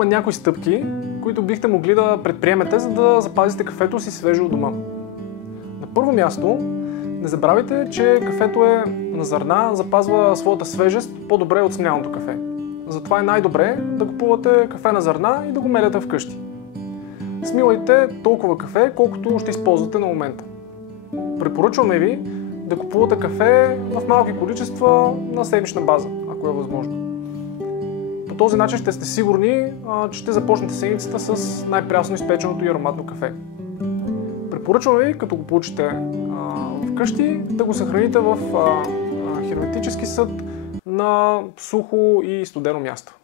Има някои стъпки, които бихте могли да предприемете, за да запазите кафето си свежо от дома. На първо място, не забравяйте, че кафето е на зърна, запазва своята свежест по-добре от смляното кафе. Затова е най-добре да купувате кафе на зърна и да го меляте вкъщи. Смилайте толкова кафе, колкото ще използвате на момента. Препоръчваме ви да купувате кафе в малки количества на седмична база, ако е възможно. По този начин ще сте сигурни, че ще започнете седмицата с най-прясно изпеченото и ароматно кафе. Препоръчваме ви, като го получите вкъщи, да го съхраните в херметически съд на сухо и студено място.